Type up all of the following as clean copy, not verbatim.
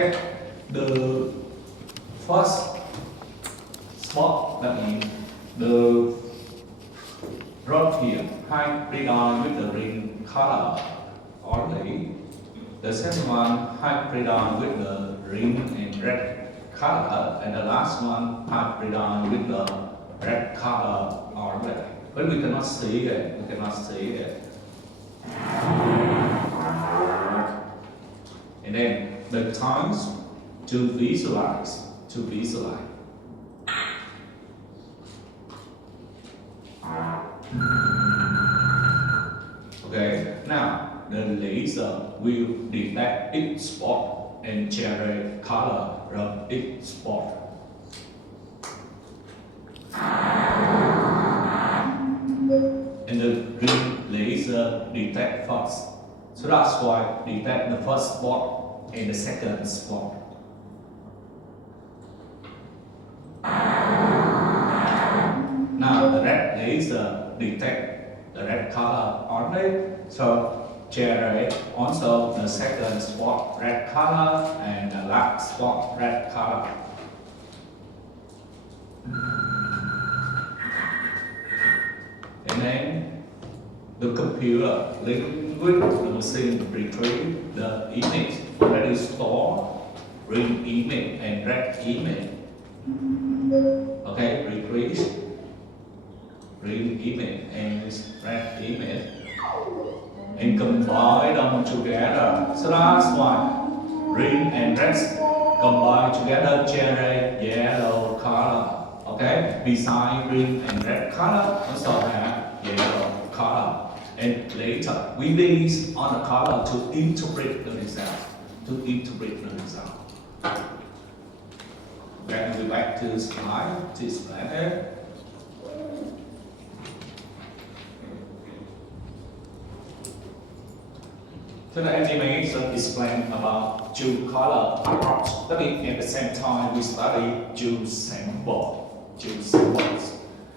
Okay, the first spot, that means the rock here hybridized with the ring color only. The second one hybridized with the ring and red color, and the last one hybridized with the red color only. But we cannot see it. We cannot see it. And then the times to visualize. Okay, now the laser will detect each spot and generate color from each spot. And the green laser detect first. So that's why detect the first spot and the second spot. Now the red laser detect the red color only, so generate also the second spot red color and the last spot red color. And then the computer linked with the machine retrieve the image already stored green image and red image. Okay, retrieve green image and red image and combine them together. So that's why green and red combine together generate yellow color. Okay, beside green and red color also have yellow color. And later we base on the color to interpret the result. Then we back to the slide to explain it. So the animation explain about two color approach. That means at the same time we study two samples.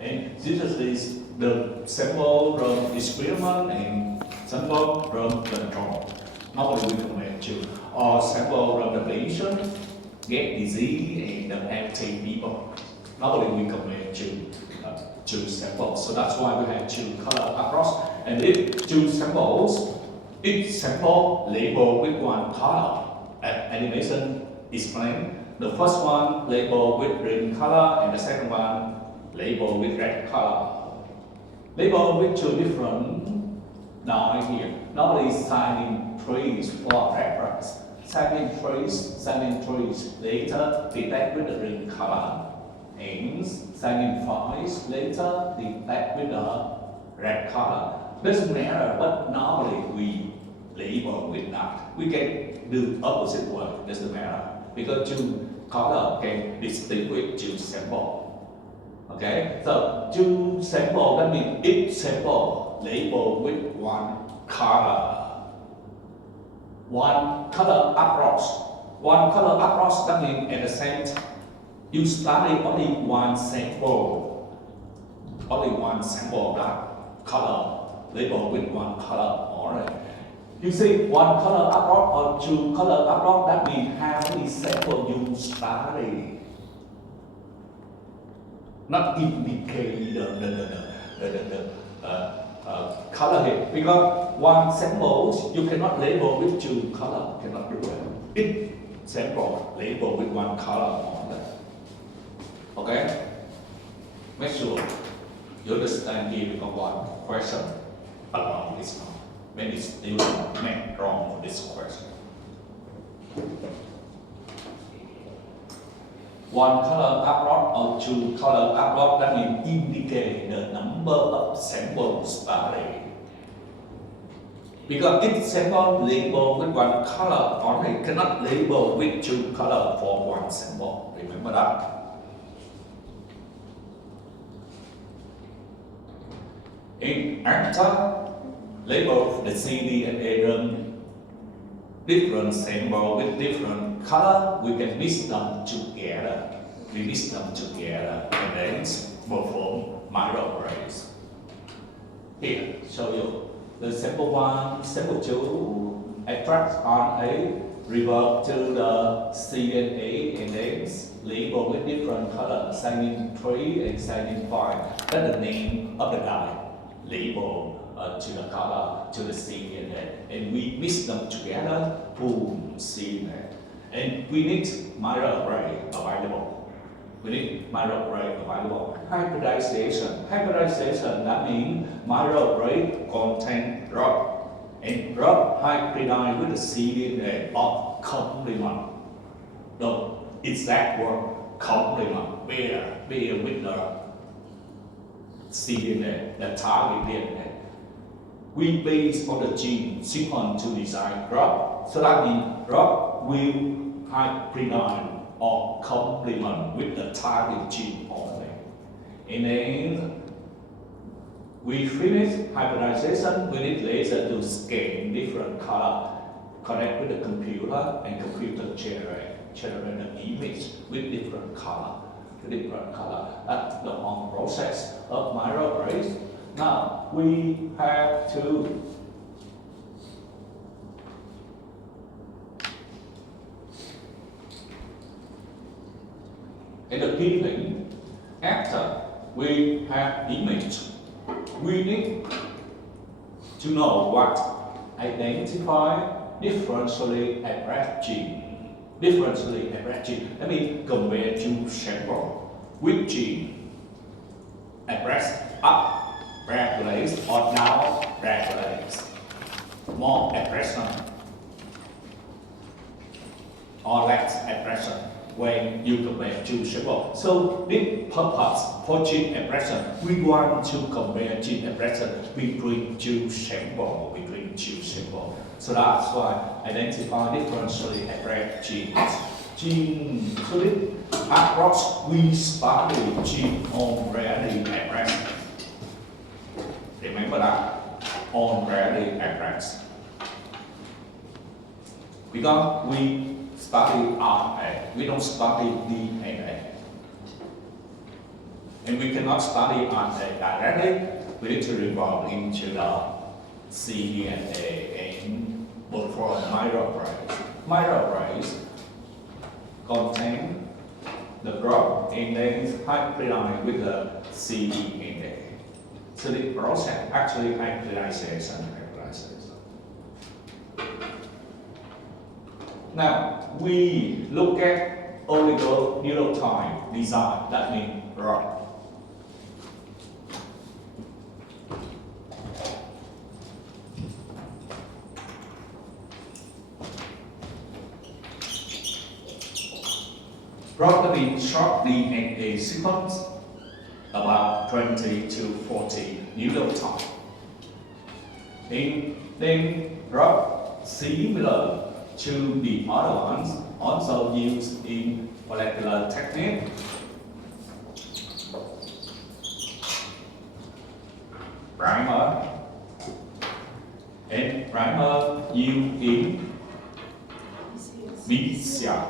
And this is the sample from experiment and sample from control. Normally we compare two. Or sample from the patient, get disease, and the healthy people. Normally we compare two samples. So that's why we have two color approach. And if two samples, each sample labeled with one color. Animation explain. The first one labeled with green color and the second one labeled with red color. Labeled with two different lines here. Normally signing trees for reference. Signing trees later detect with the green color. And signing files later detect with the red color. Doesn't matter, but normally we label with that. We can do opposite word, doesn't matter. Because two color can distinguish two sample. Okay, so two sample, that means each sample labeled with one color. One color approach. One color approach, that means at the same time, you study only one sample. Only one sample that color labeled with one color only. You see, one color approach or two color approach, that means how many samples you study. Not indicate the color here. Because one sample, you cannot label with two color, cannot do it. Each sample label with one color only. Okay? Make sure you understand here because one question about this one. Maybe still make wrong for this question. One color approach or two color approach, that means indicate the number of samples studied. Because each sample labeled with one color only cannot label with two color for one sample. Remember that. And after label the cDNA run different sample with different color, we can mix them together. We mix them together and then perform microarrays. Here, show you the sample 1, sample 2, extract RNA, revert to the CNA index labeled with different colors, Cynin 3 and Cynin 5. That's the name of the guy, labeled to the color, to the CNA. And we mix them together, boom, CNA. And we need mirror array available. We need mirror array available. Hybridization. Hybridization, that means mirror array contain rod. And rod hybridize with the CNA or complement. The exact word complement, bear with the CNA, the target DNA. We base on the gene sequence to design rod. So that means rod will hybridize or complement with the target gene only. And then we finish hybridization, we need laser to scan different color, connect with the computer, and computer generate the image with different color. That's the whole process of mirror arrays. Now we have to and the key thing, after we have image, we need to know what identify differentially expressed gene. Differentially expressed gene. That means compare two sample with gene expressed up regulates or down regulates more expression or less expression when you compare two samples. So this purpose for gene expression, we want to compare gene expression between two samples. So that's why identify differentially expressed genes. So this approach we start with gene already expressed. Remember that already expressed. Because we study RNA, we don't study DNA. And we cannot study RNA directly, we need to revolve into the cDNA and look for mirror arrays. Mirror arrays contain the drug and then hybridize with the cDNA. So the process actually hybridization. Now, we look at oligonucleotide design, that means rod. Rod means short DNA sequence, about 20 to 40 nucleotides. And then rod similar to the other ones, also used in molecular technique. Primer and primer used in PCR.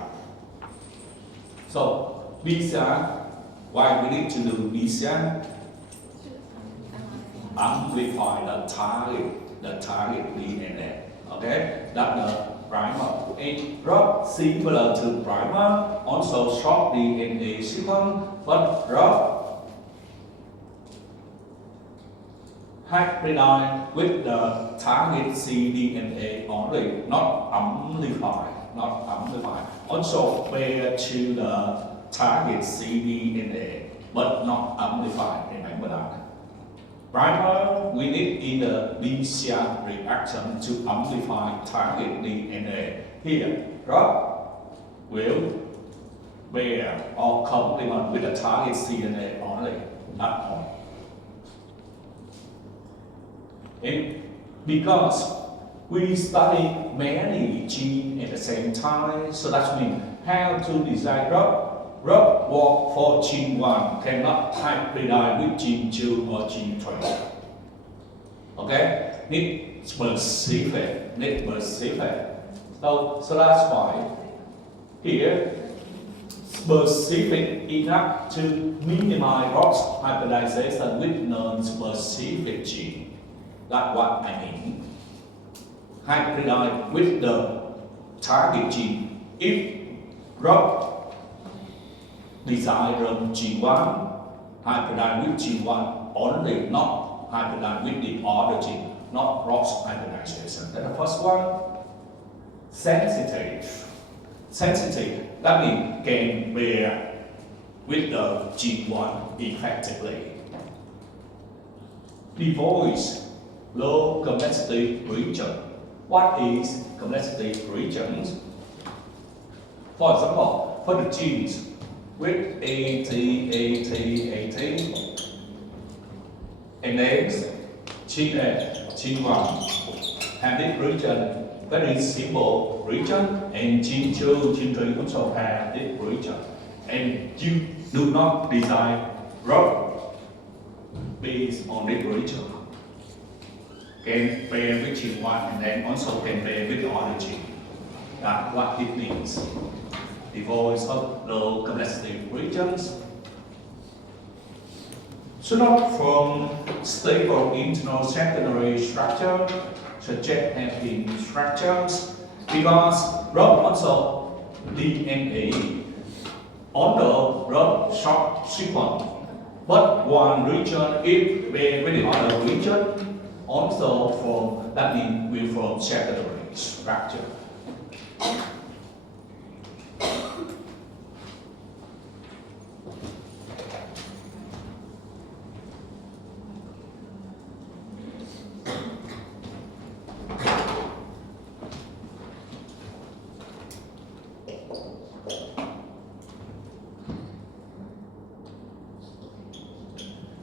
So PCR, why we need to do PCR? Amplify the target DNA. Okay, that's the primer. And rod similar to primer, also short DNA sequence, but rod hybridize with the target cDNA only, not amplified. Also pair to the target cDNA, but not amplified. Remember that. Primer, we need in the PCR reaction to amplify target DNA. Here, rod will pair or complement with the target cDNA only, that point. And because we study many genes at the same time, so that means how to design rod. Rod work for gene 1, cannot hybridize with gene 2 or gene 3. Okay? Need specific. So that's why here specific enough to minimize rod hybridization with non-specific gene. That's what I mean. Hybridize with the target gene. If drug designed from G1, hybridized with G1 only, not hybridized with the other gene, not cross hybridization. That's the first one. Sensitive. Sensitive, that means can bear with the G1 effectively. Devoid low complexity region. What is complexity regions? For example, for the genes with AT, and then gene A, gene 1 have this region, very simple region, and gene 2, gene 3 also have this region. And you do not design drug based on this region. Can pair with gene 1 and then also can pair with the other gene. That's what it means. Devoid of low complexity regions. So not from stable internal secondary structure, suggest having structures, because drug also DNA on the drug short sequence, but one region is paired with the other region, also from that means we from secondary structure.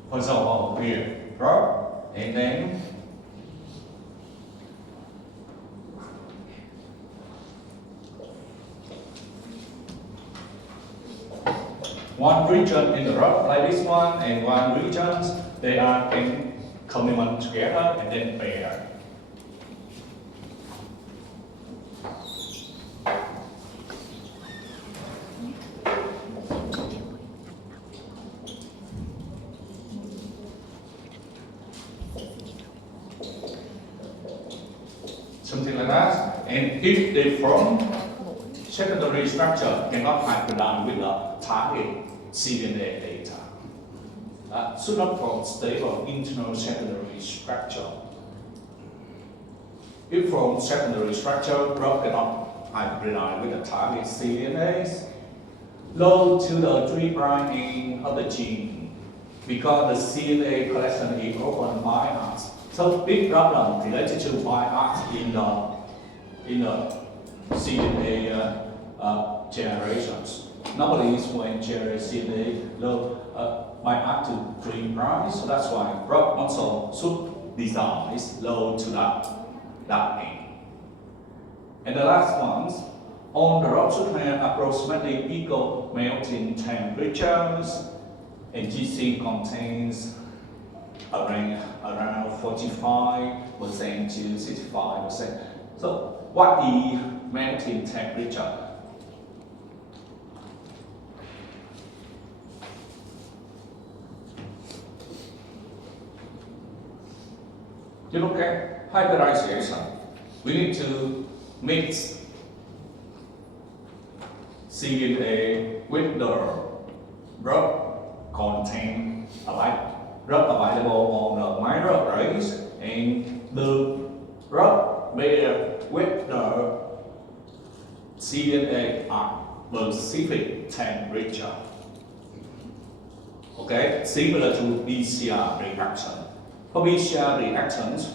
For example, here, drug, and then one region in the drug like this one, and one region they are in complement together and then pair. Something like that. And if they form secondary structure cannot hybridize with the target cDNA data. Should not form stable internal secondary structure. If from secondary structure, drug cannot hybridize with the target cDNAs, low to the 3' end of the gene, because the cDNA collection is often biased. So big problem related to bias in the cDNA generations. Normally, when generate cDNA low by up to 3', so that's why drug also should design low to that end. And the last ones, on the drug should have approximately equal melting temperatures, and GC contains around 45% to 65%. So what is melting temperature? You look at hybridization. We need to mix cDNA with the drug contain drug available on the microarrays, and the drug bear with the cDNA at specific temperature. Okay, similar to PCR reaction. For PCR reactions,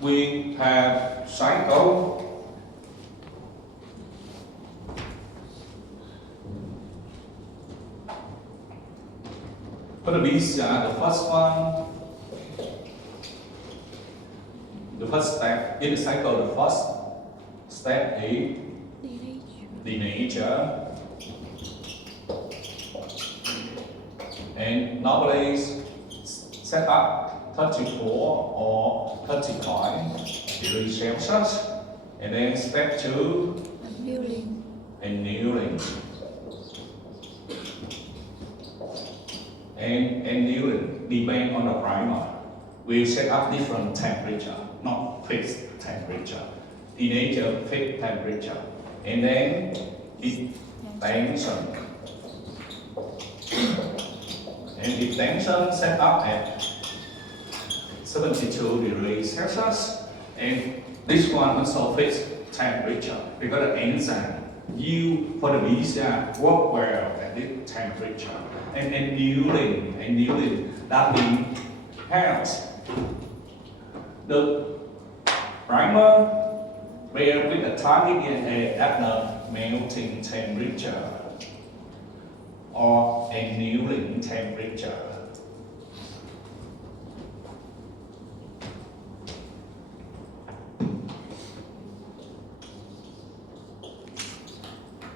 we have cycle for the PCR, the first step in the cycle, the first step is denature. And normally set up 34 or 35 degrees Celsius. And then step 2, annealing. And annealing depends on the primer. We set up different temperature, not fixed temperature. Denature, fixed temperature. and then it tension. And the tension set up at 72 degrees Celsius, and this one also fixed temperature because the enzyme used for the visa work well at this temperature. And annealing, that means helps the primer where with a target DNA at the melting temperature or annealing temperature.